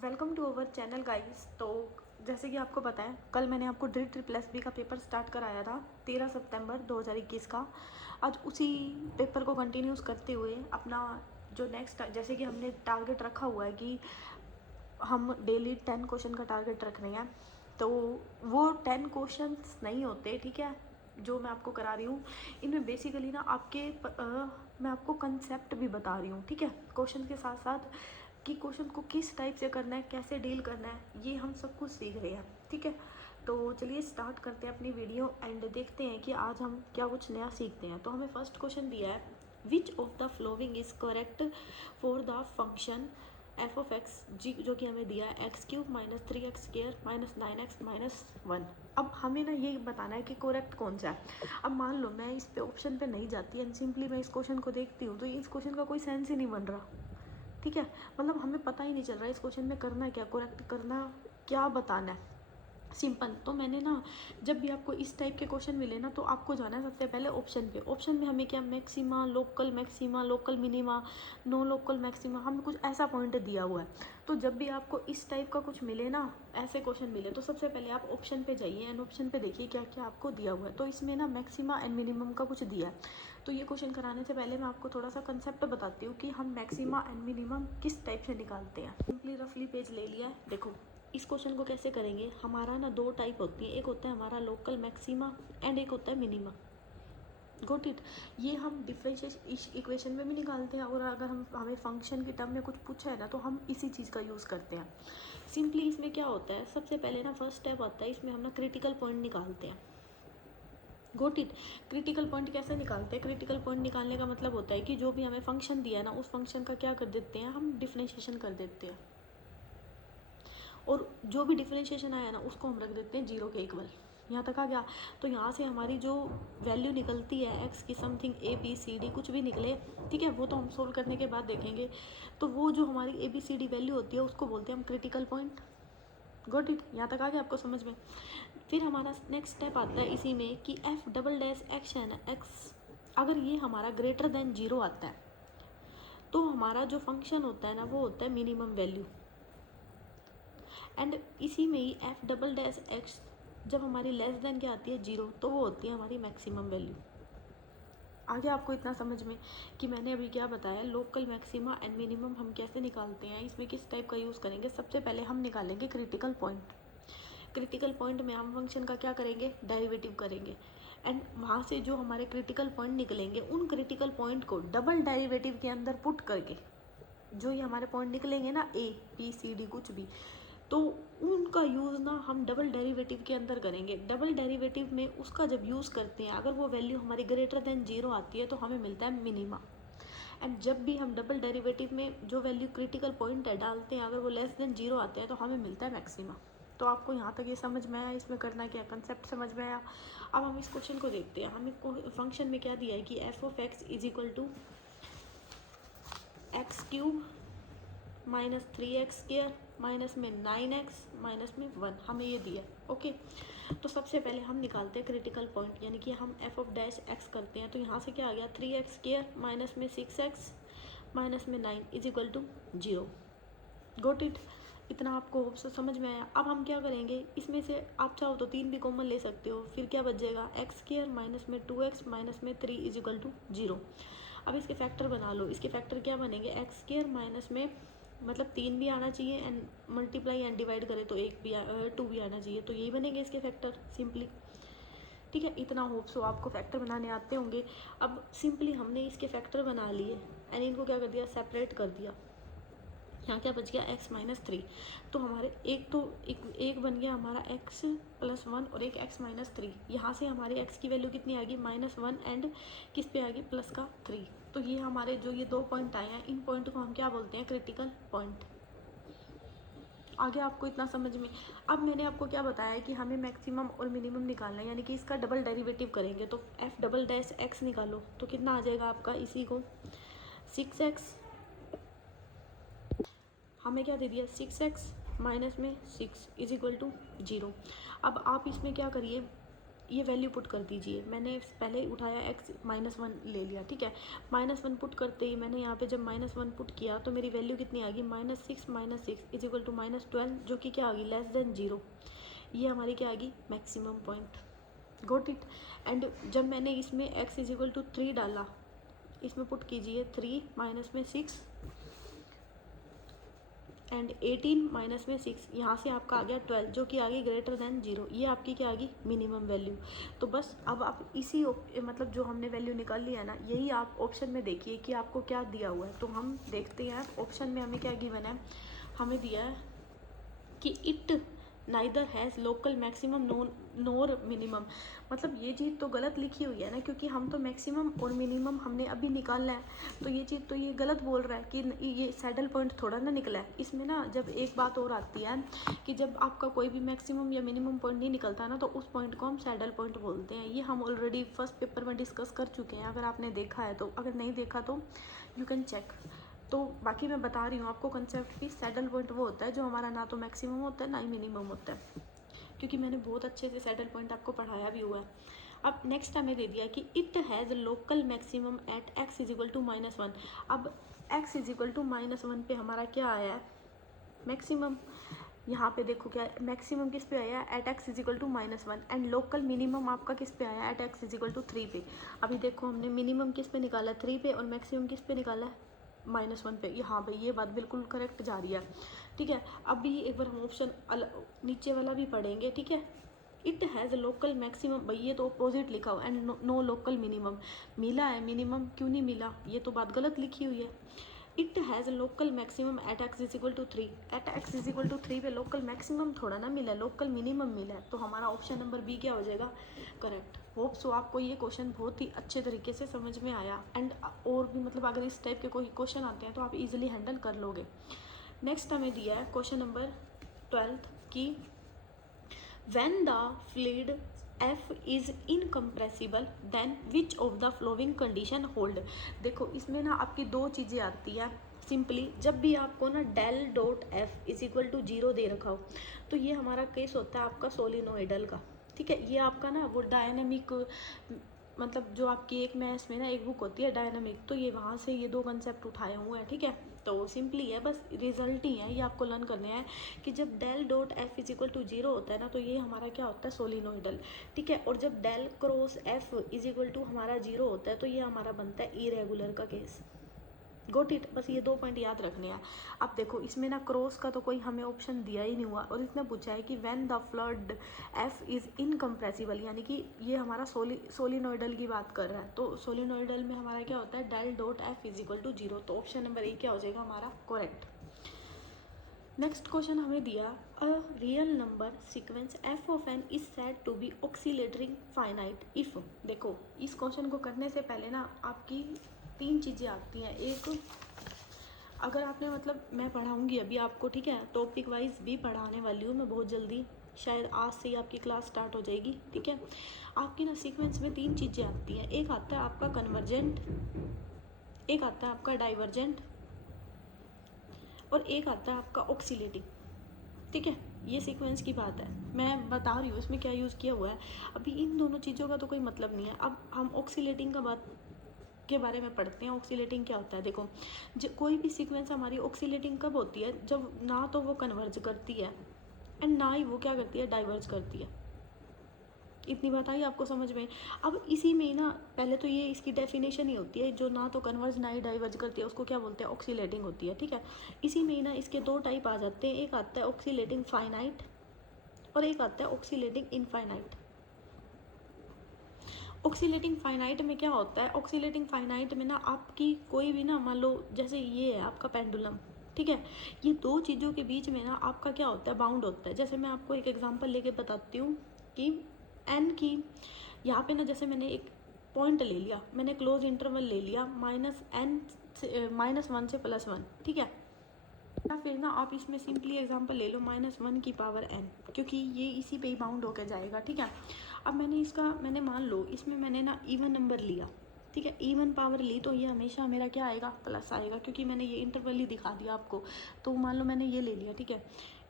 Welcome to our channel guys. तो जैसे कि आपको पता है, कल मैंने आपको DREE का पेपर स्टार्ट कराया था 13 सितंबर 2021 का। आज उसी पेपर को कंटिन्यूस करते हुए अपना जो नेक्स्ट, जैसे कि हमने टारगेट रखा हुआ है कि हम डेली 10 क्वेश्चन का टारगेट रख रहे हैं, तो वो 10 क्वेश्चंस नहीं होते, ठीक है, जो मैं आपको करा रही हूँ। इनमें बेसिकली ना मैं आपको कंसेप्ट भी बता रही हूँ, ठीक है, क्वेश्चन के साथ साथ कि क्वेश्चन को किस टाइप से करना है, कैसे डील करना है, ये हम सब कुछ सीख रहे हैं, ठीक है। तो चलिए स्टार्ट करते हैं अपनी वीडियो एंड देखते हैं कि आज हम क्या कुछ नया सीखते हैं। तो हमें फर्स्ट क्वेश्चन दिया है, which of the following is correct for the function f of x g, जो कि हमें दिया है x cube minus 3x² minus 9x minus 1। अब हमें ना ये बताना है कि करेक्ट कौन सा है। अब मान लो मैं इस पे ऑप्शन पे नहीं जाती एंड सिंपली मैं इस क्वेश्चन को देखती हूँ, तो इस क्वेश्चन का कोई सेंस ही नहीं बन रहा, ठीक है। मतलब हमें पता ही नहीं चल रहा है इस क्वेश्चन में करना क्या, करेक्ट करना क्या, बताना है सिंपल। तो मैंने ना, जब भी आपको इस टाइप के क्वेश्चन मिले ना, तो आपको जाना है सबसे पहले ऑप्शन पे। ऑप्शन में हमें क्या, maxima, local maxima, local minima, no local maxima, हमें कुछ ऐसा पॉइंट दिया हुआ है। तो जब भी आपको इस टाइप का कुछ मिले ना, ऐसे क्वेश्चन मिले, तो सबसे पहले आप ऑप्शन पे जाइए एंड ऑप्शन पे देखिए क्या क्या आपको दिया हुआ है। तो इसमें ना मैक्सिमा एंड मिनिमम का कुछ दिया है। तो ये क्वेश्चन कराने से पहले मैं आपको थोड़ा सा कंसेप्ट बताती हूँ कि हम मैक्सिमा एंड मिनिमम किस टाइप से निकालते हैं। सिंपली रफली पेज ले लिया है, देखो इस क्वेश्चन को कैसे करेंगे। हमारा ना दो टाइप होती है, एक होता है हमारा लोकल मैक्सिमा एंड एक होता है मिनिमा। Got it. ये हम डिफरेंशियल इक्वेशन में भी निकालते हैं, और अगर हमें फंक्शन की टर्म में कुछ पूछा है ना, तो हम इसी चीज़ का यूज़ करते हैं। सिंपली इसमें क्या होता है, सबसे पहले ना फर्स्ट स्टेप आता है, इसमें हम ना क्रिटिकल पॉइंट निकालते हैं। Got it. क्रिटिकल पॉइंट कैसे निकालते हैं, क्रिटिकल पॉइंट निकालने का मतलब होता है कि जो भी हमें फंक्शन दिया है ना, उस फंक्शन का क्या कर देते हैं, हम डिफरेंशिएशन कर देते हैं, और जो भी डिफरेंशिएशन आया ना, उसको हम रख देते हैं 0 के इक्वल। यहाँ तक आ गया। तो यहाँ से हमारी जो वैल्यू निकलती है एक्स की, समथिंग ABCD कुछ भी निकले, ठीक है, वो तो हम सोल्व करने के बाद देखेंगे। तो वो जो हमारी ABCD वैल्यू होती है, उसको बोलते हैं हम क्रिटिकल पॉइंट। Got it. यहाँ तक आ गया आपको समझ में। फिर हमारा नेक्स्ट स्टेप आता है इसी में कि एफ डबल डैश एक्स है ना, एक्स अगर ये हमारा ग्रेटर देन 0 आता है, तो हमारा जो फंक्शन होता है ना, वो होता है मिनिमम वैल्यू। एंड इसी में ही एफ डबल डैश एक्स जब हमारी लेस देन क्या आती है 0, तो वो होती है हमारी मैक्सिमम वैल्यू। आगे आपको इतना समझ में कि मैंने अभी क्या बताया, लोकल मैक्सिमा एंड मिनिमम हम कैसे निकालते हैं, इसमें किस टाइप का यूज़ करेंगे। सबसे पहले हम निकालेंगे क्रिटिकल पॉइंट। क्रिटिकल पॉइंट में हम फंक्शन का क्या करेंगे, डेरिवेटिव करेंगे। एंड वहाँ से जो हमारे क्रिटिकल पॉइंट निकलेंगे, उन क्रिटिकल पॉइंट को डबल डेरिवेटिव के अंदर पुट करके, जो ये हमारे पॉइंट निकलेंगे ना, ABCD कुछ भी, तो उनका यूज़ ना हम डबल डेरिवेटिव के अंदर करेंगे। डबल डेरिवेटिव में उसका जब यूज़ करते हैं, अगर वो वैल्यू हमारी ग्रेटर देन 0 आती है, तो हमें मिलता है मिनिमा। एंड जब भी हम डबल डेरिवेटिव में जो वैल्यू क्रिटिकल पॉइंट है डालते हैं, अगर वो लेस देन 0 आते हैं, तो हमें मिलता है मैक्सिमा। तो आपको यहाँ तक ये समझ में आया, इसमें करना क्या, कंसेप्ट समझ में आया। अब हम इस क्वेश्चन को देखते हैं। हमें फंक्शन में क्या दिया है कि f of x is equal to x cube minus 3x² minus में 9x माइनस में 1, हमें ये दिया है। ओके, तो सबसे पहले हम निकालते हैं क्रिटिकल पॉइंट, यानी कि हम एफ ऑफ डैश एक्स करते हैं। तो यहाँ से क्या आ गया, 3x² माइनस में 6x माइनस में 9 is equal to 0। Got it. इतना आपको होप से समझ में आया। अब हम क्या करेंगे, इसमें से आप चाहो तो 3 भी कॉमन ले सकते हो, फिर क्या बच जाएगा, x² माइनस में 2x माइनस में 3 इज इक्वल टू 0। अब इसके फैक्टर बना लो। इसके फैक्टर क्या बनेंगे, x² माइनस में, मतलब 3 भी आना चाहिए एंड मल्टीप्लाई एंड डिवाइड करें तो 2 भी आना चाहिए, तो यही बनेंगे इसके फैक्टर सिंपली। ठीक है, इतना होप सो आपको फैक्टर बनाने आते होंगे। अब सिंपली हमने इसके फैक्टर बना लिए एंड इनको क्या कर दिया, सेपरेट कर दिया। यहाँ क्या बच गया, x माइनस 3। तो हमारे एक बन गया हमारा x प्लस 1 और एक x माइनस 3। यहाँ से हमारे x की वैल्यू कितनी आ गई, -1 एंड किस पे आ गई, प्लस का 3। तो ये हमारे जो ये 2 पॉइंट आए हैं, इन पॉइंट को हम क्या बोलते हैं, क्रिटिकल पॉइंट। आगे आपको इतना समझ में। अब मैंने आपको क्या बताया है कि हमें मैक्सिमम और मिनिमम निकालना है, यानी कि इसका डबल डेरिवेटिव करेंगे। तो एफ डबल डैश एक्स निकालो, तो कितना आ जाएगा आपका, इसी को 6x, हमें क्या दे दिया, 6x माइनस में 6 इज इक्वल टू 0। अब आप इसमें क्या करिए, ये वैल्यू पुट कर दीजिए। मैंने पहले उठाया x -1 ले लिया, ठीक है। -1 पुट करते ही मैंने यहाँ पे जब -1 पुट किया तो मेरी वैल्यू कितनी आ गई, -6 इज इक्वल टू -12, जो कि क्या आ गई, लेस देन 0। ये हमारी क्या आ गई, maximum point. Goat it. And जब मैंने इसमें x इज इक्वल टू 3 डाला, इसमें पुट कीजिए 3 माइनस में 6 एंड 18 माइनस में 6, यहाँ से आपका आ गया 12, जो कि आ गई ग्रेटर देन 0। ये आपकी क्या आ गई, मिनिमम वैल्यू। तो बस अब आप इसी मतलब जो हमने वैल्यू निकाल लिया ना, यही आप ऑप्शन में देखिए कि आपको क्या दिया हुआ है। तो हम देखते हैं ऑप्शन में हमें क्या गिवन है। हमें दिया है कि it neither has local maximum NOR minimum. मतलब ये चीज़ तो गलत लिखी हुई है ना, क्योंकि हम तो मैक्सिमम और मिनिमम हमने अभी निकालना है। तो ये चीज़ तो ये गलत बोल रहा है कि ये सैडल पॉइंट थोड़ा ना निकला है इसमें ना। जब एक बात और आती है कि जब आपका कोई भी मैक्सिमम या मिनिमम पॉइंट नहीं निकलता ना, तो उस पॉइंट को हम सैडल पॉइंट बोलते हैं। ये हम ऑलरेडी फर्स्ट पेपर में डिस्कस कर चुके हैं, अगर आपने देखा है तो। अगर नहीं देखा तो यू कैन चेक। तो बाकी मैं बता रही हूँ आपको कंसेप्ट भी। सैडल पॉइंट वो होता है जो हमारा ना तो मैक्सिमम होता है ना ही मिनिमम होता है, क्योंकि मैंने बहुत अच्छे से सैडल पॉइंट आपको पढ़ाया भी हुआ है। अब नेक्स्ट हमें दे दिया कि it has local maximum at x is equal to -1। अब x इज इक्वल टू -1 पे हमारा क्या आया है, मैक्सिमम। यहाँ पे देखो क्या मैक्सिमम किस पे आया है, at x is equal to -1, and local minimum आपका किस पे आया है, at x is equal to 3 पे। अभी देखो हमने मिनिमम किस पे निकाला है, 3 पे, और मैक्सिमम किस पे निकाला है, -1 पे। हाँ भाई, ये बात बिल्कुल करेक्ट जा रही है, ठीक है। अभी एक बार हम ऑप्शन नीचे वाला भी पढ़ेंगे, ठीक है। इट हैज़ लोकल मैक्सिमम, भाई ये तो अपोजिट लिखा हुआ, एंड नो लोकल मिनिमम। मिला है मिनिमम, क्यों नहीं मिला, ये तो बात गलत लिखी हुई है। It has local maximum at x is equal to 3। At x is equal to 3 पे लोकल मैक्सिमम थोड़ा ना मिला है, लोकल मिनिमम मिला है। तो हमारा ऑप्शन नंबर बी क्या हो जाएगा, करेक्ट। होप सो आपको ये क्वेश्चन बहुत ही अच्छे तरीके से समझ में आया। एंड और भी मतलब अगर इस टाइप के कोई क्वेश्चन आते हैं तो आप इजीली हैंडल कर लोगे। नेक्स्ट हमें दिया है क्वेश्चन नंबर 12 की when the fluid F is incompressible then which of the following condition hold। देखो इसमें ना आपकी दो चीज़ें आती है सिंपली। जब भी आपको ना del dot f is equal to 0 दे रखा हो, तो ये हमारा केस होता है आपका सोलिनोइडल का, ठीक है। ये आपका ना वो डायनामिक, मतलब जो आपकी एक मैथ्स में ना एक बुक होती है डायनामिक, तो ये वहाँ से ये दो कंसेप्ट उठाए हुए हैं, ठीक है। तो सिंपली है, बस रिजल्ट ही है, ये आपको लर्न करने हैं कि जब del dot f is equal to 0 होता है ना, तो ये हमारा क्या होता है, सोलिनोइडल, ठीक है। और जब del cross f is equal to हमारा 0 होता है, तो ये हमारा बनता है इरेगुलर का केस। Got it. बस ये दो पॉइंट याद रखने हैं। अब देखो इसमें ना क्रॉस का तो कोई हमें ऑप्शन दिया ही नहीं हुआ, और इसने पूछा है कि when the flood F is incompressible, यानी कि ये हमारा सोलिनोइडल की बात कर रहा है। तो सोलिनोइडल में हमारा क्या होता है, del dot f is equal to 0। तो ऑप्शन नंबर ए क्या हो जाएगा हमारा, करेक्ट। नेक्स्ट क्वेश्चन हमें दिया a real number sequence f of n is said to be oscillating finite if. देखो इस क्वेश्चन को करने से पहले ना आपकी तीन चीज़ें आती हैं। एक, अगर आपने मतलब मैं पढ़ाऊँगी अभी आपको, ठीक है, टॉपिक वाइज भी पढ़ाने वाली हूँ मैं बहुत जल्दी, शायद आज से ही आपकी क्लास स्टार्ट हो जाएगी, ठीक है। आपकी ना सीक्वेंस में तीन चीज़ें आती हैं। एक आता है आपका कन्वर्जेंट, एक आता है आपका डाइवर्जेंट, और एक आता है आपका ऑक्सीलेटिंग, ठीक है। ये सीक्वेंस की बात है, मैं बता रही हूँ इसमें क्या यूज़ किया हुआ है। अभी इन दोनों चीज़ों का तो कोई मतलब नहीं है। अब हम ऑक्सीलेटिंग का बात के बारे में पढ़ते हैं। ऑक्सीलेटिंग क्या होता है, देखो कोई भी सीक्वेंस हमारी ऑक्सीलेटिंग कब होती है, जब ना तो वो कन्वर्ज करती है एंड ना ही वो क्या करती है, डाइवर्ज करती है। इतनी बात आई आपको समझ में। अब इसी में ना पहले तो ये इसकी डेफिनेशन ही होती है, जो ना तो कन्वर्ज ना ही डाइवर्ज करती है उसको क्या बोलते हैं, ऑक्सीलेटिंग होती है, ठीक है। इसी में ना इसके दो टाइप आ जाते हैं। एक आता है ऑक्सीलेटिंग फाइनाइट और एक आता है ऑक्सीलेटिंग इनफाइनाइट। ऑक्सीलेटिंग फाइनाइट में क्या होता है, ऑक्सीलेटिंग फाइनाइट में ना आपकी कोई भी ना, मान लो जैसे ये है आपका पेंडुलम, ठीक है, ये दो चीज़ों के बीच में ना आपका क्या होता है, बाउंड होता है। जैसे मैं आपको एक एग्जांपल लेके बताती हूँ कि एन की यहाँ पे ना, जैसे मैंने एक पॉइंट ले लिया, मैंने क्लोज इंटरवल ले लिया -1 से +1, ठीक है। या फिर ना आप इसमें सिंपली एग्जांपल ले लो -1 की पावर n, क्योंकि ये इसी पे ही बाउंड होकर जाएगा, ठीक है। अब मैंने मान लो इसमें मैंने ना इवन नंबर लिया, ठीक है। इवन पावर ली तो ये हमेशा मेरा क्या आएगा, प्लस आएगा, क्योंकि मैंने ये इंटरवल ही दिखा दिया आपको। तो मान लो मैंने ये ले लिया, ठीक है,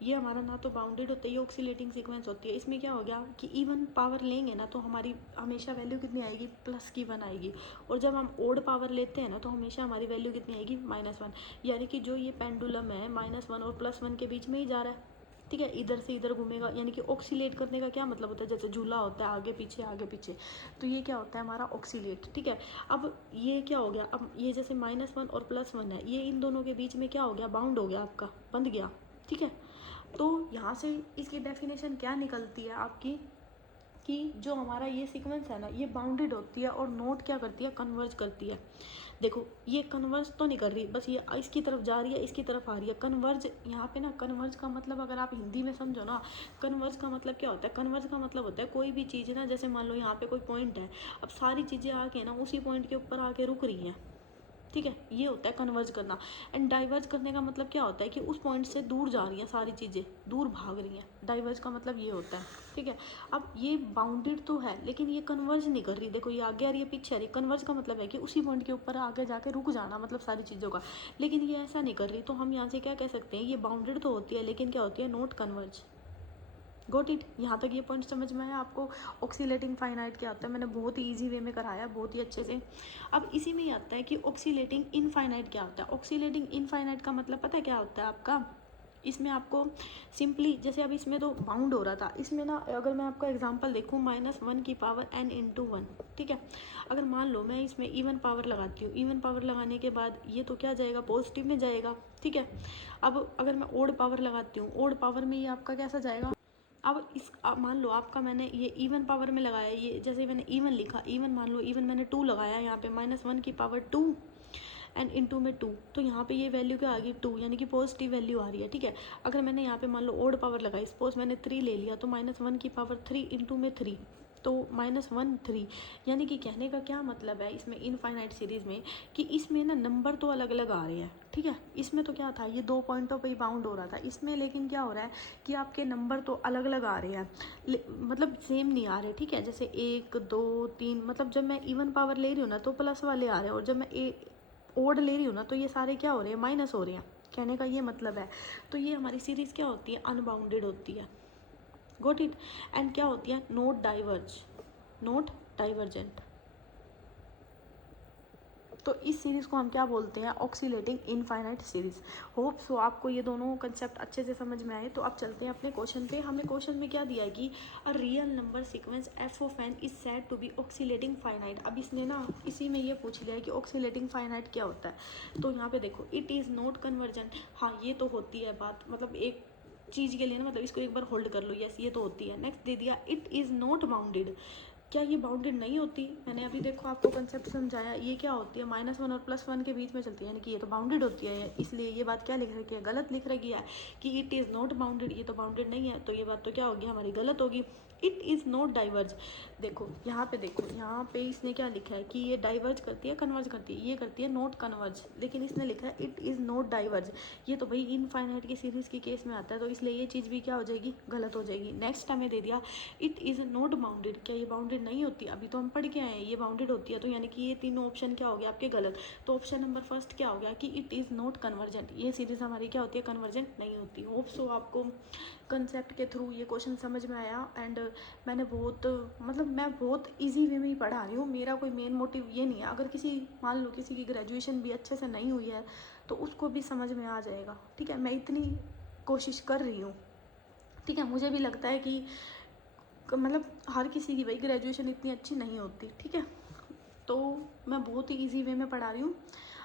ये हमारा ना तो बाउंडेड होता है, ये ऑक्सीलेटिंग सीक्वेंस होती है। इसमें क्या हो गया कि इवन पावर लेंगे ना तो हमारी हमेशा वैल्यू कितनी आएगी, +1 आएगी। और जब हम ओड पावर लेते हैं ना तो हमेशा हमारी वैल्यू कितनी आएगी, -1। यानी कि जो ये पेंडुलम है -1 और +1 के बीच में ही जा रहा है, ठीक है, इधर से इधर घूमेगा। यानी कि ऑक्सीलेट करने का क्या मतलब होता है, जैसे झूला होता है आगे पीछे आगे पीछे, तो ये क्या होता है हमारा ऑक्सीलेट, ठीक है। अब ये क्या हो गया, अब ये जैसे -1 और +1 है, ये इन दोनों के बीच में क्या हो गया, बाउंड हो गया, आपका बंध गया, ठीक है। तो यहाँ से इसकी डेफिनेशन क्या निकलती है आपकी, कि जो हमारा ये सीक्वेंस है ना, ये बाउंडेड होती है और नोट क्या करती है, कन्वर्ज करती है। देखो ये कन्वर्ज तो नहीं कर रही, बस ये इसकी तरफ जा रही है, इसकी तरफ आ रही है। कन्वर्ज यहाँ पे ना, कन्वर्ज का मतलब अगर आप हिंदी में समझो ना, कन्वर्ज का मतलब क्या होता है, कन्वर्ज का मतलब होता है कोई भी चीज़ ना, जैसे मान लो यहाँ पे कोई पॉइंट है, अब सारी चीज़ें आके ना उसी पॉइंट के ऊपर आके रुक रही हैं, ठीक है, ये होता है कन्वर्ज करना। एंड डाइवर्ज करने का मतलब क्या होता है कि उस पॉइंट से दूर जा रही हैं सारी चीज़ें, दूर भाग रही हैं। डाइवर्ज का मतलब ये होता है, ठीक है। अब ये बाउंडेड तो है लेकिन ये कन्वर्ज नहीं कर रही, देखो ये आगे आ रही है पीछे आ रही है। कन्वर्ज का मतलब है कि उसी पॉइंट के ऊपर आगे जाके रुक जाना, मतलब सारी चीज़ों का, लेकिन ये ऐसा नहीं कर रही। तो हम यहाँ से क्या कह सकते हैं, ये बाउंडेड तो होती है लेकिन क्या होती है, नॉट कन्वर्ज। गोट इट, यहाँ तक ये पॉइंट समझ में आया आपको। ऑक्सीलेटिंग फाइनाइट क्या होता है, मैंने बहुत ही ईजी वे में कराया, बहुत ही अच्छे से। अब इसी में ही आता है कि ऑक्सीलेटिंग इनफाइनाइट क्या होता है। ऑक्सीलेटिंग इनफाइनाइट का मतलब पता है क्या होता है आपका, इसमें आपको सिंपली, जैसे अब इसमें तो बाउंड हो रहा था, इसमें ना अगर मैं आपका एग्जांपल देखूँ, -1 की पावर n × 1, ठीक है। अगर मान लो मैं इसमें इवन पावर लगाती हूँ, इवन पावर लगाने के बाद ये तो क्या जाएगा, पॉजिटिव में जाएगा, ठीक है। अब अगर मैं ओड पावर लगाती हूँ, ओड पावर में ये आपका कैसा जाएगा। अब मान लो आपका मैंने ये इवन पावर में लगाया, ये जैसे मैंने इवन लिखा, इवन मान लो इवन मैंने 2 लगाया यहाँ पे, -1 की पावर 2 एंड × में 2, तो यहाँ पे ये वैल्यू क्या आ गई, 2, यानी कि पॉजिटिव वैल्यू आ रही है, ठीक है। अगर मैंने यहाँ पे मान लो ओड पावर लगाई, सपोज मैंने 3 ले लिया, तो -1 की पावर 3 × में 3, तो -1 3। यानी कि कहने का क्या मतलब है इसमें इनफाइनाइट सीरीज़ में, कि इसमें ना नंबर तो अलग अलग आ रहे हैं, ठीक है। इसमें तो क्या था, ये 2 पॉइंटों पे ही बाउंड हो रहा था, इसमें लेकिन क्या हो रहा है कि आपके नंबर तो अलग अलग आ रहे हैं, मतलब सेम नहीं आ रहे, ठीक है। जैसे 1 2 3, मतलब जब मैं इवन पावर ले रही हूँ ना तो प्लस वाले आ रहे हैं, और जब मैं ओड ले रही हूँ ना तो ये सारे क्या हो रहे हैं, माइनस हो रहे हैं। कहने का ये मतलब है। तो ये हमारी सीरीज़ क्या होती है, अनबाउंडेड होती है। गोट इट। एंड क्या होती है, नॉट डाइवर्ज, नॉट डाइवर्जेंट। तो इस सीरीज़ को हम क्या बोलते हैं, oscillating infinite series. Hope so आपको ये दोनों कंसेप्ट अच्छे से समझ में आए। तो अब चलते हैं अपने क्वेश्चन पे। हमें क्वेश्चन में क्या दिया है कि a real number sequence f of n is said to be oscillating finite. अब इसने ना इसी में ये पूछ लिया है कि ऑक्सीलेटिंग फाइनाइट क्या होता है। तो यहाँ पे देखो, इट इज़ नॉट कन्वर्जेंट। हाँ ये तो होती है बात, मतलब एक चीज़ के लिए ना, मतलब इसको एक बार होल्ड कर लो, यस ये तो होती है। नेक्स्ट दे दिया, इट इज़ नॉट बाउंडेड। क्या ये बाउंडेड नहीं होती, मैंने अभी देखो आपको कंसेप्ट समझाया, ये क्या होती है, -1 और +1 के बीच में चलती है, यानी कि ये तो बाउंडेड होती है। इसलिए ये बात क्या लिख रखी है, गलत लिख रखी है कि इट इज़ नॉट बाउंडेड, ये तो बाउंडेड नहीं है, तो ये बात तो क्या होगी, हमारी गलत होगी। It is not diverge. देखो यहाँ पे, देखो यहाँ पे इसने क्या लिखा है कि ये डाइवर्ज करती है, कन्वर्ज करती है, ये करती है नॉट कन्वर्ज, लेकिन इसने लिखा है इट इज़ नॉट डाइवर्ज। ये तो भाई इनफाइनाइट की सीरीज़ की केस में आता है, तो इसलिए ये चीज़ भी क्या हो जाएगी, गलत हो जाएगी। नेक्स्ट हमें दे दिया, इट इज़ नॉट बाउंडेड। क्या ये बाउंडेड नहीं होती, अभी तो हम पढ़ के आए हैं ये बाउंडेड होती है, तो यानी कि ये तीनों ऑप्शन क्या हो गया आपके गलत। तो ऑप्शन नंबर फर्स्ट क्या हो गया कि इट इज़ नॉट कन्वर्जेंट, ये सीरीज़ हमारी क्या होती है, कन्वर्जेंट नहीं होती। होप सो आपको कंसेप्ट के थ्रू ये क्वेश्चन समझ में आया। एंड मैंने बहुत, मतलब मैं बहुत इजी वे में ही पढ़ा रही हूँ, मेरा कोई मेन मोटिव ये नहीं है। अगर किसी, मान लो किसी की ग्रेजुएशन भी अच्छे से नहीं हुई है तो उसको भी समझ में आ जाएगा, ठीक है। मैं इतनी कोशिश कर रही हूँ, ठीक है। मुझे भी लगता है कि मतलब हर किसी की भाई ग्रेजुएशन इतनी अच्छी नहीं होती, ठीक है। तो मैं बहुत ही इजी वे में पढ़ा रही हूँ।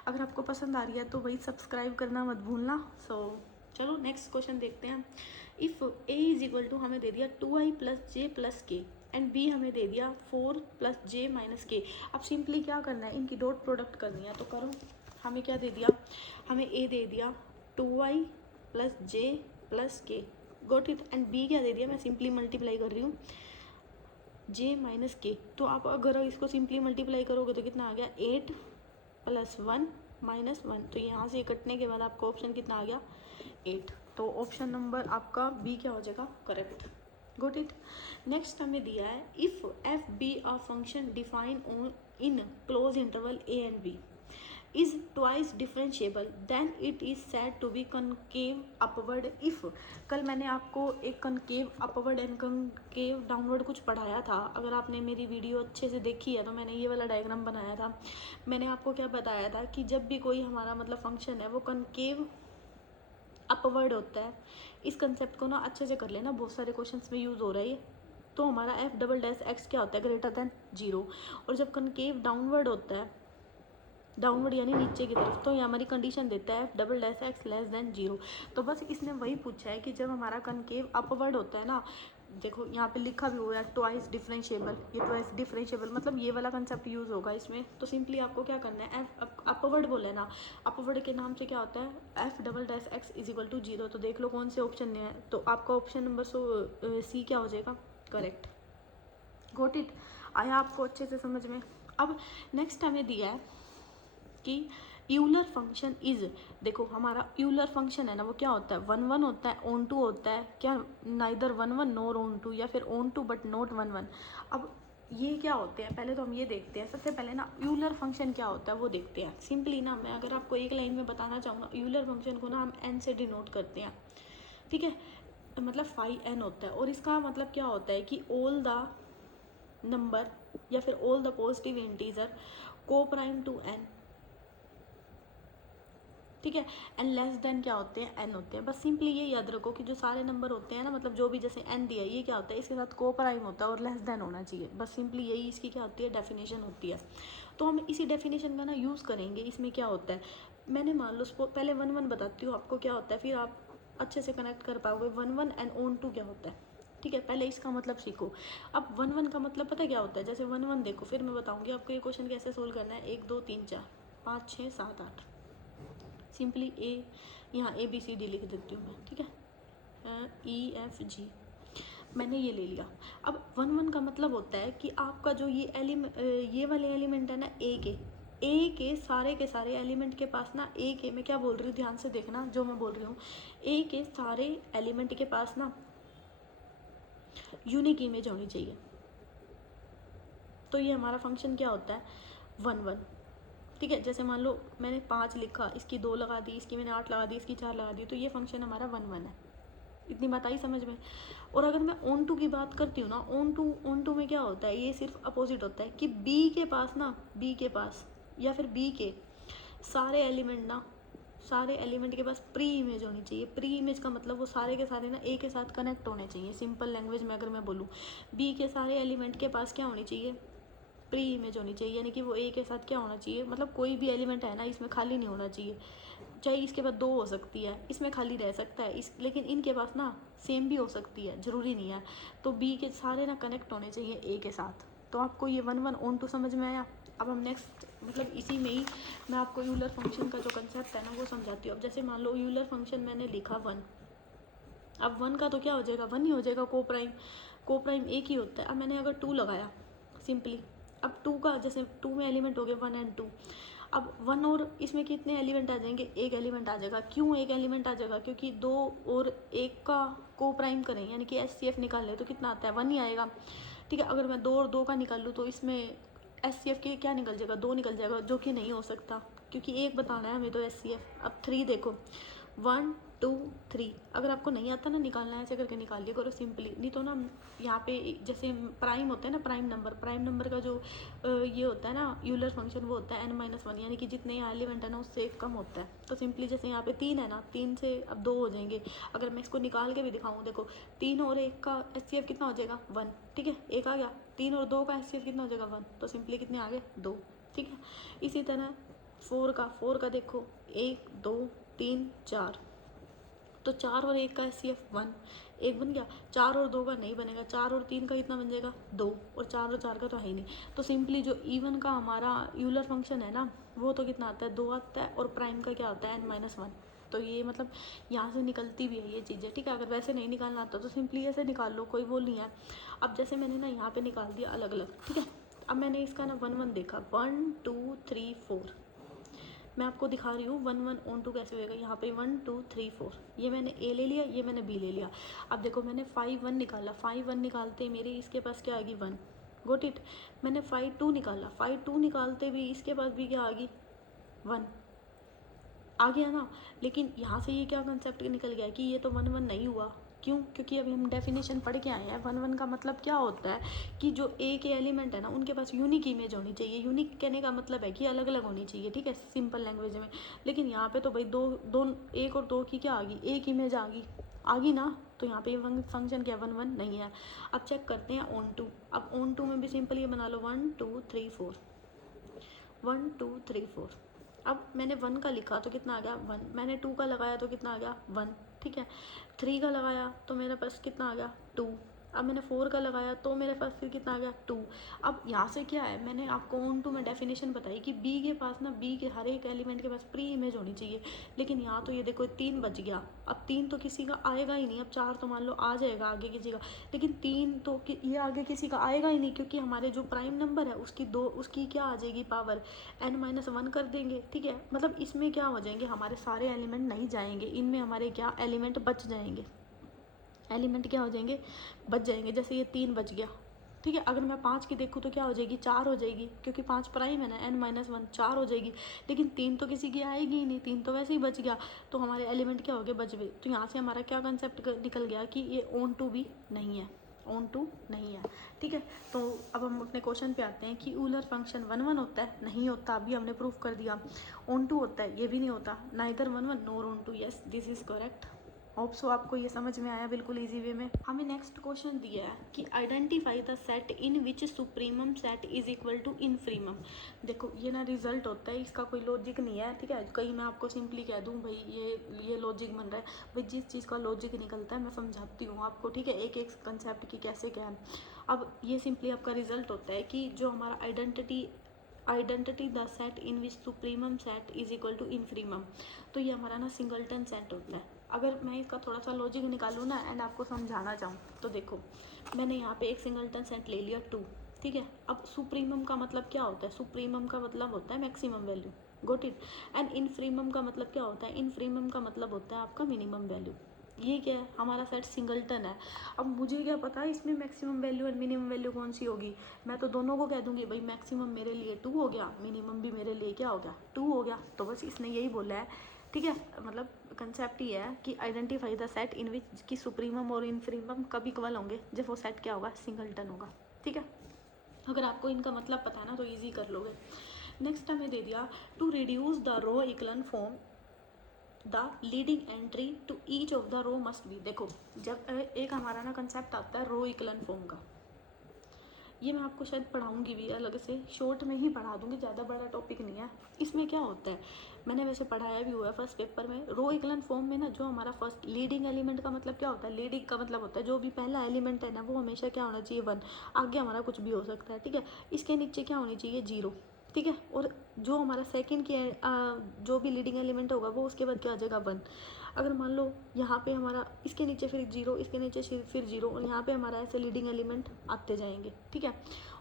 अगर आपको पसंद आ रही है तो भाई सब्सक्राइब करना मत भूलना। सो चलो नेक्स्ट क्वेश्चन देखते हैं। If a is equal to, हमें दे दिया 2i + j + k and b हमें दे दिया 4 + j - k। अब सिंपली क्या करना है, इनकी डॉट प्रोडक्ट करनी है, तो करो। हमें क्या दे दिया, हमें a दे दिया 2i + j + k, got it. And b क्या दे दिया, मैं सिंपली मल्टीप्लाई कर रही हूँ, j - k। तो आप अगर इसको सिंपली मल्टीप्लाई करोगे तो कितना आ गया, 8 + 1 - 1। तो यहाँ से कटने के बाद आपका ऑप्शन कितना आ गया, 8। तो ऑप्शन नंबर आपका बी क्या हो जाएगा, करेक्ट। Got it. नेक्स्ट हमें दिया है if f be a function define on in close interval a and b is twice differentiable then it is said to be concave upward if। कल मैंने आपको एक concave upward and concave downward कुछ पढ़ाया था, अगर आपने मेरी वीडियो अच्छे से देखी है तो मैंने ये वाला डायग्राम बनाया था। मैंने आपको क्या बताया था कि जब भी कोई हमारा मतलब फंक्शन है वो concave अपवर्ड होता है, इस कंसेप्ट को ना अच्छे से कर लेना, बहुत सारे क्वेश्चंस में यूज़ हो रहा है ये। तो हमारा एफ डबल डैश एक्स क्या होता है, ग्रेटर देन 0। और जब कनकेव डाउनवर्ड होता है, डाउनवर्ड यानी नीचे की तरफ, तो ये हमारी कंडीशन देता है f double dash x less than 0। तो बस इसने वही पूछा है कि जब हमारा कनकेव अपवर्ड होता है ना, देखो यहाँ पे लिखा भी हुआ है ट्वाइस डिफरेंशिएबल, ये ट्वाइस डिफरेंशिएबल मतलब ये वाला कंसेप्ट यूज़ होगा इसमें। तो सिंपली आपको क्या करना है, एफ अपवर्ड बोले ना, अपवर्ड के नाम से क्या होता है f double dash x is equal to 0। तो देख लो कौन से ऑप्शन में है, तो आपका ऑप्शन नंबर सी क्या हो जाएगा, करेक्ट। गॉट इट, आया आपको अच्छे से समझ में। अब नेक्स्ट हमें दिया है कि यूलर फंक्शन इज, देखो हमारा यूलर फंक्शन है ना वो क्या होता है, 1 1 होता है, ऑन टू होता है क्या, नाइदर 1 1 नॉर ऑन टू, या फिर ऑन टू बट नॉट 1 1। अब ये क्या होते हैं, पहले तो हम ये देखते हैं, सबसे पहले ना यूलर फंक्शन क्या होता है वो देखते हैं। सिंपली ना मैं अगर आपको एक लाइन में बताना चाहूँ ना, यूलर फंक्शन को ना हम एन से डिनोट करते हैं, ठीक है, मतलब फाई एन होता है। और इसका मतलब क्या होता है कि ऑल द नंबर या फिर ऑल द पॉजिटिव इंटीजर को प्राइम टू एन, ठीक है, एंड लेस देन क्या होते हैं, एन होते हैं। बस सिंपली ये याद रखो कि जो सारे नंबर होते हैं ना, मतलब जो भी जैसे एन दिया है ये क्या होता है, इसके साथ को प्राइम होता है और लेस देन होना चाहिए। बस सिंपली यही इसकी क्या होती है, डेफिनेशन होती है। तो हम इसी डेफिनेशन का ना यूज़ करेंगे। इसमें क्या होता है, मैंने मान लो पहले 1 1 बताती हूँ आपको क्या होता है, फिर आप अच्छे से कनेक्ट कर पाओगे 1 1 एंड ऑन टू क्या होता है, ठीक है। पहले इसका मतलब सीखो। अब 1 1 का मतलब पता क्या होता है, जैसे 1 1 देखो, फिर मैं बताऊँगी आपको ये क्वेश्चन कैसे सोल्व करना है। 1 2 3 4 5 6 7 8, सिंपली ए, यहाँ ए बी सी डी लिख देती हूँ मैं, ठीक है, ई एफ जी, मैंने ये ले लिया। अब 1 1 का मतलब होता है कि आपका जो ये वाले एलिमेंट है ना, ए के सारे एलिमेंट के पास ना, ए के, मैं क्या बोल रही हूँ ध्यान से देखना जो मैं बोल रही हूँ, ए के सारे एलिमेंट के पास ना यूनिक इमेज होनी चाहिए। तो ये हमारा फंक्शन क्या होता है, 1 1, ठीक है। जैसे मान लो मैंने 5 लिखा, इसकी 2 लगा दी, इसकी मैंने 8 लगा दी, इसकी 4 लगा दी, तो ये फंक्शन हमारा 1 1 है। इतनी बात आई समझ में। और अगर मैं ऑन टू की बात करती हूँ ना, ऑन टू में क्या होता है, ये सिर्फ अपोजिट होता है कि बी के पास या फिर बी के सारे एलिमेंट के पास प्री इमेज होनी चाहिए। प्री इमेज का मतलब वो सारे के सारे ना ए के साथ कनेक्ट होने चाहिए। सिंपल लैंग्वेज में अगर मैं बोलूँ, बी के सारे एलिमेंट के पास क्या होनी चाहिए, प्री इमेज होनी चाहिए, यानी कि वो ए के साथ क्या होना चाहिए, मतलब कोई भी एलिमेंट है ना इसमें खाली नहीं होना चाहिए। चाहे इसके बाद 2 हो सकती है, इसमें खाली रह सकता है लेकिन इनके पास ना सेम भी हो सकती है, ज़रूरी नहीं है। तो बी के सारे ना कनेक्ट होने चाहिए ए के साथ। तो आपको ये 1 1 ऑन टू समझ में आया। अब हम नेक्स्ट मतलब इसी में ही मैं आपको यूलर फंक्शन का जो कंसेप्ट है ना वो समझाती हूँ। अब जैसे मान लो यूलर फंक्शन मैंने लिखा 1, अब 1 का तो क्या हो जाएगा, 1 ही हो जाएगा, को प्राइम एक ही होता है। अब मैंने अगर 2 लगाया सिंपली, अब 2 का जैसे 2 में एलिमेंट हो गए 1 एंड 2, अब 1 और इसमें कितने एलिमेंट आ जाएंगे, एक एलिमेंट आ जाएगा। क्यों एक एलिमेंट आ जाएगा, क्योंकि 2 और 1 का को प्राइम करें यानी कि SCF निकाल ले तो कितना आता है, 1 ही आएगा, ठीक है। अगर मैं 2 और 2 का निकाल लूँ तो इसमें SCF के क्या निकल जाएगा, 2 निकल जाएगा, जो कि नहीं हो सकता क्योंकि एक बताना है हमें तो SCF। अब 3 देखो, 1 2 3, अगर आपको नहीं आता ना निकालना है ऐसे करके निकाल लिया करो सिंपली। नहीं तो ना यहाँ पे जैसे प्राइम होता है ना, प्राइम नंबर का जो ये होता है ना यूलर फंक्शन, वो होता है n-1, यानी कि जितने यहाँ एलिमेंट है ना उससे एक कम होता है। तो सिंपली जैसे यहाँ पे 3 है ना, 3 से अब 2 हो जाएंगे। अगर मैं इसको निकाल के भी दिखाऊँ, देखो 3 और 1 का SCF कितना हो जाएगा, 1, ठीक है, 1 आ गया। 3 और 2 का SCF कितना हो जाएगा, 1, तो सिंपली कितने आ गए, 2, ठीक है। इसी तरह 4 का देखो 1 2 3 4, तो 4 और 1 का SCF 1, 1 बन गया। 4 और 2 का नहीं बनेगा, 4 और 3 का कितना बन जाएगा, 2, और 4 और 4 का तो है ही नहीं। तो सिंपली जो इवन का हमारा यूलर फंक्शन है ना वो तो कितना आता है, 2 आता है, और प्राइम का क्या आता है, n-1। तो ये मतलब यहाँ से निकलती भी है ये चीज़ें, ठीक है। अगर वैसे नहीं निकालना आता तो सिंपली ऐसे निकाल लो, कोई वो नहीं है। अब जैसे मैंने ना यहाँ पर निकाल दिया अलग अलग, ठीक है। अब मैंने इसका ना 1 1 देखा, 1 2 3 4, मैं आपको दिखा रही हूँ 1 1 ऑन 2 कैसे होएगा। यहाँ पे 1 2 3 4, ये मैंने ए ले लिया, ये मैंने बी ले लिया। अब देखो मैंने 5 1 निकाला, 5 1 निकालते मेरे इसके पास क्या आ गई 1, गोट इट। मैंने 5 2 निकाला, 5 2 निकालते भी इसके पास भी क्या आ गई 1, आ गया ना। लेकिन यहाँ से ये क्या कंसेप्ट निकल गया कि ये तो 1 1 नहीं हुआ। क्यों? क्योंकि अभी हम डेफिनेशन पढ़ के आए हैं। 1 1 का मतलब क्या होता है कि जो ए के एलिमेंट है ना उनके पास यूनिक इमेज होनी चाहिए। यूनिक कहने का मतलब है कि अलग अलग होनी चाहिए, ठीक है, सिंपल लैंग्वेज में। लेकिन यहाँ पे तो भाई दो 1 और 2 की क्या आ गई, एक इमेज आ गई ना। तो यहाँ पे फंक्शन क्या 1 1 नहीं है। अब चेक करते हैं ऑन 2। अब ऑन 2 में भी सिंपल ये बना लो 1 2 3 4, 1 2 3 4। अब मैंने 1 का लिखा तो कितना आ गया 1, मैंने 2 का लगाया तो कितना आ गया 1, ठीक है। 3 का लगाया तो मेरे पास कितना आ गया 2। अब मैंने 4 का लगाया तो मेरे पास फिर कितना आ गया 2। अब यहाँ से क्या है, मैंने आपको ऑन 2 में डेफिनेशन बताई कि बी के पास ना, बी के हर एक एलिमेंट के पास प्री इमेज होनी चाहिए। लेकिन यहाँ तो ये देखो 3 बच गया। अब 3 तो किसी का आएगा ही नहीं। अब 4 तो मान लो आ जाएगा आगे किसी का, लेकिन 3 तो ये आगे किसी का आएगा ही नहीं, क्योंकि हमारे जो प्राइम नंबर है उसकी क्या आ जाएगी पावर, n-1 कर देंगे, ठीक है। मतलब इसमें क्या हो जाएंगे, हमारे सारे एलिमेंट नहीं जाएंगे, इनमें हमारे क्या एलिमेंट बच जाएंगे। एलिमेंट क्या हो जाएंगे, बच जाएंगे। जैसे ये 3 बच गया, ठीक है। अगर मैं 5 की देखूँ तो क्या हो जाएगी 4 हो जाएगी, क्योंकि 5 प्राइम है ना, n-1 4 हो जाएगी। लेकिन 3 तो किसी की आएगी ही नहीं, 3 तो वैसे ही बच गया। तो हमारे एलिमेंट क्या हो गए, बच गए। तो यहाँ से हमारा क्या कंसेप्ट निकल गया कि ये ऑन 2 भी नहीं है, ऑन 2 नहीं है, ठीक है। तो अब हम अपने क्वेश्चन पे आते हैं कि यूलर फंक्शन 1 1 होता है, नहीं होता, अभी हमने प्रूफ कर दिया। ऑन 2 होता है, ये भी नहीं होता, neither 1 1 NOR on 2। Yes, this is correct. Hope so आपको ये समझ में आया बिल्कुल इजी वे में। हमें नेक्स्ट क्वेश्चन दिया है कि identify the set in which supremum set is equal to infimum. देखो ये ना रिजल्ट होता है, इसका कोई लॉजिक नहीं है, ठीक है। कहीं मैं आपको सिंपली कह दूं भाई ये लॉजिक बन रहा है, भाई जिस चीज़ का लॉजिक निकलता है मैं समझाती हूँ आपको, ठीक है, एक एक कंसेप्ट की कैसे क्या है। अब ये सिंपली आपका रिजल्ट होता है कि जो हमारा identity the set in which supremum set is equal to infimum, तो ये हमारा ना सिंगलटन सेट होता है। अगर मैं इसका थोड़ा सा लॉजिक निकालूँ ना एंड आपको समझाना चाहूँ तो देखो, मैंने यहाँ पे एक सिंगलटन सेट ले लिया 2, ठीक है। अब सुप्रीमम का मतलब क्या होता है, सुप्रीमम का मतलब होता है maximum value, got it. And infimum का मतलब क्या होता है, इनफ्रीमम का मतलब होता है आपका मिनिमम वैल्यू। ये क्या है, हमारा सेट सिंगलटन है। अब मुझे क्या पता है इसमें मैक्सिमम वैल्यू और मिनिमम वैल्यू कौन सी होगी, मैं तो दोनों को कह दूंगी भाई मैक्सिमम मेरे लिए 2 हो गया, मिनिमम भी मेरे लिए क्या हो गया 2 हो गया। तो बस इसने यही बोला है, ठीक है। मतलब कंसेप्ट ये है कि आइडेंटिफाई द सेट इन विच की सुप्रीमम और इनफ्रीमम कब इक्वल होंगे, जब वो सेट क्या होगा, सिंगलटन होगा, ठीक है। अगर आपको इनका मतलब पता है ना तो ईजी कर लोगे। नेक्स्ट हमें दे दिया to reduce the row echelon form the leading entry to each of the row must be. देखो जब एक हमारा ना कंसेप्ट आता है रो इक्वलन फॉर्म का, ये मैं आपको शायद पढ़ाऊंगी भी अलग से, शॉर्ट में ही पढ़ा दूंगी, ज़्यादा बड़ा टॉपिक नहीं है। इसमें क्या होता है, मैंने वैसे पढ़ाया भी हुआ है फर्स्ट पेपर में। रो इक्वलन फॉर्म में ना जो हमारा फर्स्ट लीडिंग एलिमेंट का मतलब क्या होता है, लीडिंग का मतलब होता है जो भी पहला एलिमेंट है ना वो हमेशा क्या होना चाहिए 1, आगे हमारा कुछ भी हो सकता है, ठीक है। इसके नीचे क्या होनी चाहिए 0, ठीक है। और जो हमारा सेकंड की जो भी लीडिंग एलिमेंट होगा वो उसके बाद क्या आ जाएगा 1। अगर मान लो यहाँ पे हमारा इसके नीचे फिर 0, इसके नीचे फिर 0, और यहाँ पे हमारा ऐसे लीडिंग एलिमेंट आते जाएंगे, ठीक है।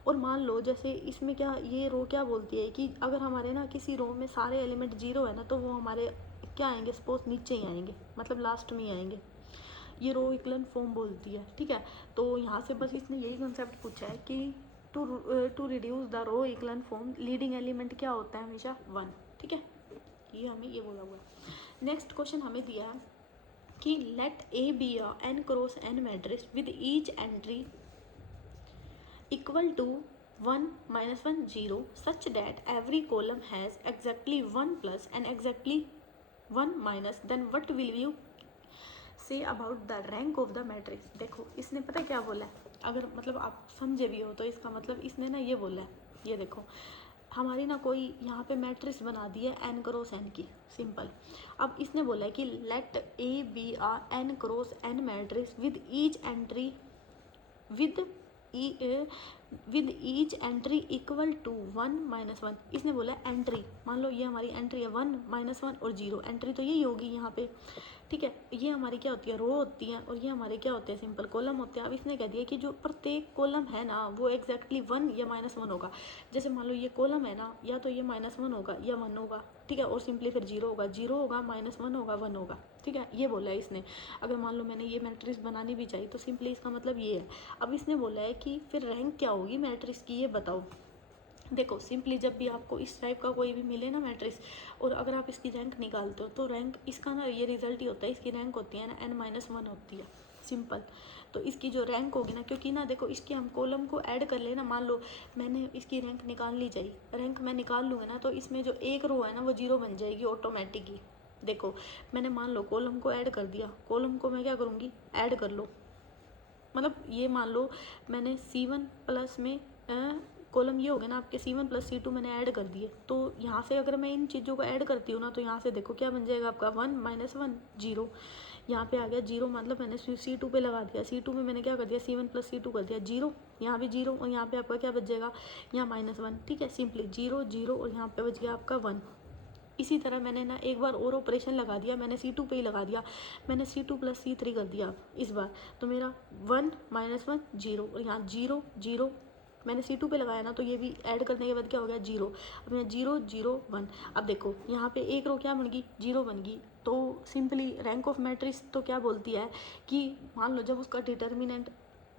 और मान लो जैसे इसमें क्या, ये रो क्या बोलती है कि अगर हमारे ना किसी रो में सारे एलिमेंट 0 है ना तो वो हमारे क्या आएंगे, सपोज नीचे ही आएंगे, मतलब लास्ट में ही आएंगे। ये रो इक्वलन फॉर्म बोलती है, ठीक है। तो यहाँ से बस इसने यही कंसेप्ट पूछा है कि to reduce the row echelon form leading element क्या होता है हमेशा 1, ठीक है। ये हमें ये बोला हुआ है। नेक्स्ट क्वेश्चन हमें दिया है कि let A be a n cross n matrix with each entry equal to 1 -1 0 such that every column has exactly 1 plus and exactly 1 minus, then what will you say about the rank of the matrix. देखो इसने पता क्या बोला है, अगर मतलब आप समझे भी हो तो इसका मतलब इसने ना ये बोला है, ये देखो हमारी ना कोई यहाँ पे मैट्रिक्स बना दी है n क्रॉस n की, सिंपल। अब इसने बोला है कि let A be a n cross n matrix with each entry with each entry equal to 1 -1। इसने बोला एंट्री, मान लो ये हमारी एंट्री है 1 -1 और 0, एंट्री तो यही होगी यहाँ पे, ठीक है, ये हमारी क्या होती है, रो होती है, और ये हमारे क्या होते हैं, सिंपल कॉलम होते हैं। अब इसने कह दिया कि जो प्रत्येक कॉलम है ना वो एग्जैक्टली 1 या -1 होगा। जैसे मान लो ये कॉलम है ना, या तो ये -1 होगा या 1 होगा, ठीक है, और सिंपली फिर 0 होगा, 0 होगा, -1 होगा, 1 होगा, ठीक है, ये बोला है इसने। अगर मान लो मैंने ये मैट्रिक्स बनानी भी चाहिए तो सिंपली इसका मतलब ये है। अब इसने बोला है कि फिर रैंक क्या होगी मैट्रिक्स की, ये बताओ। देखो सिंपली जब भी आपको इस टाइप का कोई भी मिले ना मैट्रिक्स, और अगर आप इसकी रैंक निकालते हो तो रैंक इसका ना ये रिजल्ट ही होता है, इसकी रैंक होती है ना n-1 होती है, सिंपल। तो इसकी जो रैंक होगी ना, क्योंकि ना देखो इसके हम कॉलम को ऐड कर लेना, मान लो मैंने इसकी रैंक निकाल ली चाहिए, रैंक मैं निकाल लूँगा ना, तो इसमें जो एक रो है ना वो 0 बन जाएगी ऑटोमेटिकली। देखो मैंने मान लो कॉलम को ऐड कर दिया, कॉलम को मैं क्या करूँगी, ऐड कर लो, मतलब ये मान लो मैंने C1 प्लस में कॉलम ये हो गया ना आपके C1 प्लस C2 मैंने ऐड कर दिए, तो यहाँ से अगर मैं इन चीज़ों को ऐड करती हूँ ना, तो यहाँ से देखो क्या बन जाएगा आपका 1 -1 0, यहाँ पे आ गया 0, मतलब मैंने C2 पे लगा दिया, C2 में मैंने क्या कर दिया, C1 प्लस C2 कर दिया 0, यहाँ भी 0, और यहाँ पे आपका क्या बच जाएगा, यहाँ -1, ठीक है, सिंपली 0 0, और यहाँ पे बच गया आपका 1। इसी तरह मैंने ना एक बार और ऑपरेशन लगा दिया, मैंने C2 पे ही लगा दिया, मैंने C2 प्लस C3 कर दिया इस बार, तो मेरा 1 -1 0, और यहाँ 0 0, मैंने C2 पे लगाया ना, तो ये भी ऐड करने के बाद क्या हो गया 0, अब यहाँ 0 0 1। अब देखो यहाँ पे एक रो क्या बन गई, 0 बन गई। तो सिंपली रैंक ऑफ मैट्रिक्स तो क्या बोलती है कि मान लो जब उसका डिटर्मिनेंट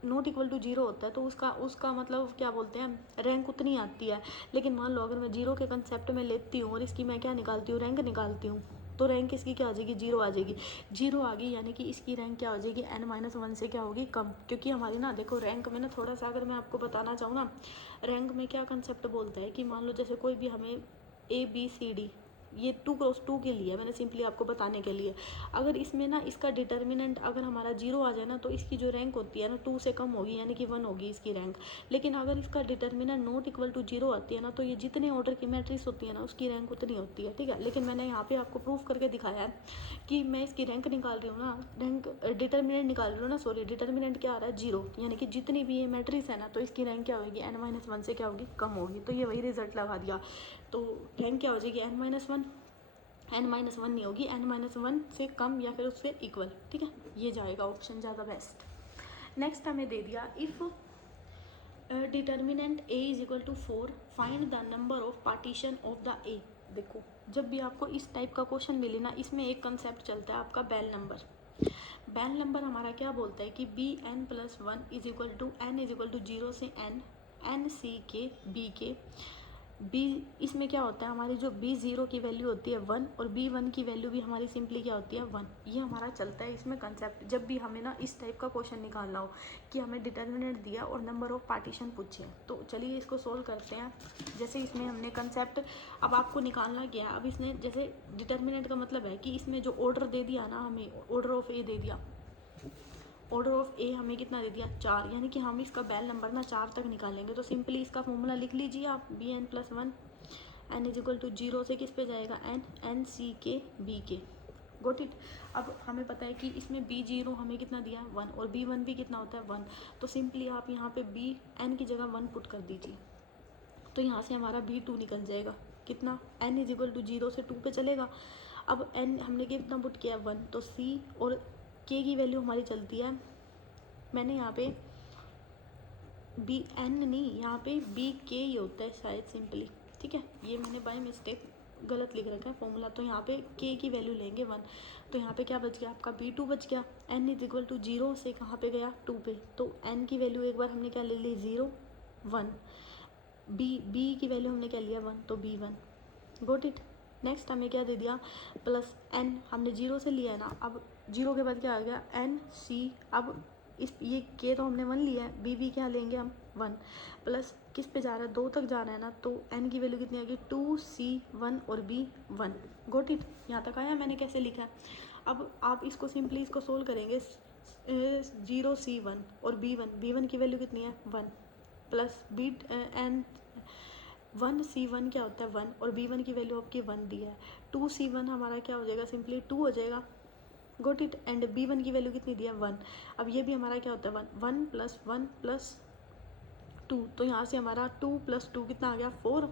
नॉट इक्वल टू 0 होता है तो उसका मतलब क्या बोलते हैं, रैंक उतनी आती है। लेकिन मान लो अगर मैं 0 के कंसेप्ट में लेती हूँ और इसकी मैं क्या निकालती हूँ, रैंक निकालती हूँ, तो रैंक इसकी क्या आ जाएगी, 0 आ जाएगी। 0 आ गई यानी कि इसकी रैंक क्या हो जाएगी, n-1 से क्या होगी, कम, क्योंकि हमारी ना देखो रैंक में ना थोड़ा सा अगर मैं आपको बताना चाहूँ ना, रैंक में क्या कंसेप्ट बोलता है कि मान लो जैसे कोई भी हमें ABCD, ये 2x2 के लिए मैंने सिंपली आपको बताने के लिए, अगर इसमें ना इसका डिटर्मिनेंट अगर हमारा 0 आ जाए ना, तो इसकी जो रैंक होती है ना 2 से कम होगी, यानी कि 1 होगी इसकी रैंक। लेकिन अगर इसका डिटर्मिनेंट नॉट इक्वल टू 0 आती है ना, तो ये जितने ऑर्डर की मैट्रिक्स होती है ना उसकी रैंक उतनी होती है, ठीक है। लेकिन मैंने यहाँ पे आपको प्रूफ करके दिखाया है कि मैं इसकी रैंक निकाल रही हूँ ना, रैंक डिटर्मिनेंट निकाल रही हूँ ना, सॉरी डिटर्मिनेंट क्या आ रहा है, 0, यानी कि जितनी भी ये मैट्रिक्स है ना, तो इसकी रैंक क्या होगी, n-1 से क्या होगी, कम होगी। तो ये वही रिजल्ट लगा दिया, तो रैंक क्या हो जाएगी, n-1, n-1 नहीं होगी, n-1 से कम या फिर उससे इक्वल, ठीक है, ये जाएगा ऑप्शन ज़्यादा बेस्ट। नेक्स्ट हमें दे दिया if determinant a is equal to 4 find the number of partition of the a। देखो जब भी आपको इस टाइप का क्वेश्चन मिले ना, इसमें एक कंसेप्ट चलता है आपका बेल नंबर। बेल नंबर हमारा क्या बोलता है कि bn+1 is equal to n is equal to 0 से n c के b के b, इसमें क्या होता है हमारी जो b0 की वैल्यू होती है 1, और b1 की वैल्यू भी हमारी सिंपली क्या होती है 1। ये हमारा चलता है इसमें कंसेप्ट, जब भी हमें ना इस टाइप का क्वेश्चन निकालना हो कि हमें डिटर्मिनेंट दिया और नंबर ऑफ पार्टीशन पूछे, तो चलिए इसको सोल्व करते हैं। जैसे इसमें हमने कंसेप्ट अब आपको निकालना गया, अब इसने जैसे डिटर्मिनेंट का मतलब है कि इसमें जो ऑर्डर दे दिया ना, हमें ऑर्डर ऑफ ए दे दिया, ऑर्डर ऑफ ए हमें कितना दे दिया 4, यानी कि हम इसका बेल नंबर ना 4 तक निकालेंगे। तो सिंपली इसका फॉर्मूला लिख लीजिए आप, bn+1 n is equal to 0 से किस पे जाएगा n c के b के, गोट इट। अब हमें पता है कि इसमें b0 हमें कितना दिया है 1, और b1 भी कितना होता है 1, तो सिंपली आप यहाँ पे bn की जगह 1 पुट कर दीजिए, तो यहाँ से हमारा b2 निकल जाएगा, कितना n इज इक्वल टू 0 से 2 पे चलेगा। अब n हमने कितना पुट किया 1, तो c और k की वैल्यू हमारी चलती है, मैंने यहाँ पे bn नहीं, यहाँ पे bk ही होता है शायद सिंपली, ठीक है, ये मैंने बाय मिस्टेक गलत लिख रखा है फॉर्मूला, तो यहाँ पे k की वैल्यू लेंगे 1, तो यहाँ पे क्या बच गया आपका b2 बच गया। n इज इक्वल टू 0 से कहाँ पे गया 2 पे, तो n की वैल्यू एक बार हमने क्या ले ली 0 1, b की वैल्यू हमने क्या लिया 1, तो b1, गोट इट। नेक्स्ट हमें क्या दे दिया प्लस n, हमने 0 से लिया है ना, अब 0 के बाद क्या आ गया n c, अब इस ये k तो हमने 1 लिया है, b क्या लेंगे हम 1, प्लस किस पे जा रहा है 2 तक जाना है ना, तो n की वैल्यू कितनी आ गई 2c1 और b1, गोट इट। यहाँ तक आया मैंने कैसे लिखा है। अब आप इसको सिंपली इसको सोल्व करेंगे, 0c1 और b1 की वैल्यू कितनी है 1, प्लस n 1c1 क्या होता है 1, और b1 की वैल्यू आपकी 1 दी है, 2c1 हमारा क्या हो जाएगा सिंपली 2 हो जाएगा, गोट इट। एंड b1 की वैल्यू कितनी दी है 1, अब ये भी हमारा क्या होता है 1 1 + 1 + 2, तो यहाँ से हमारा 2 + 2 कितना आ गया 4,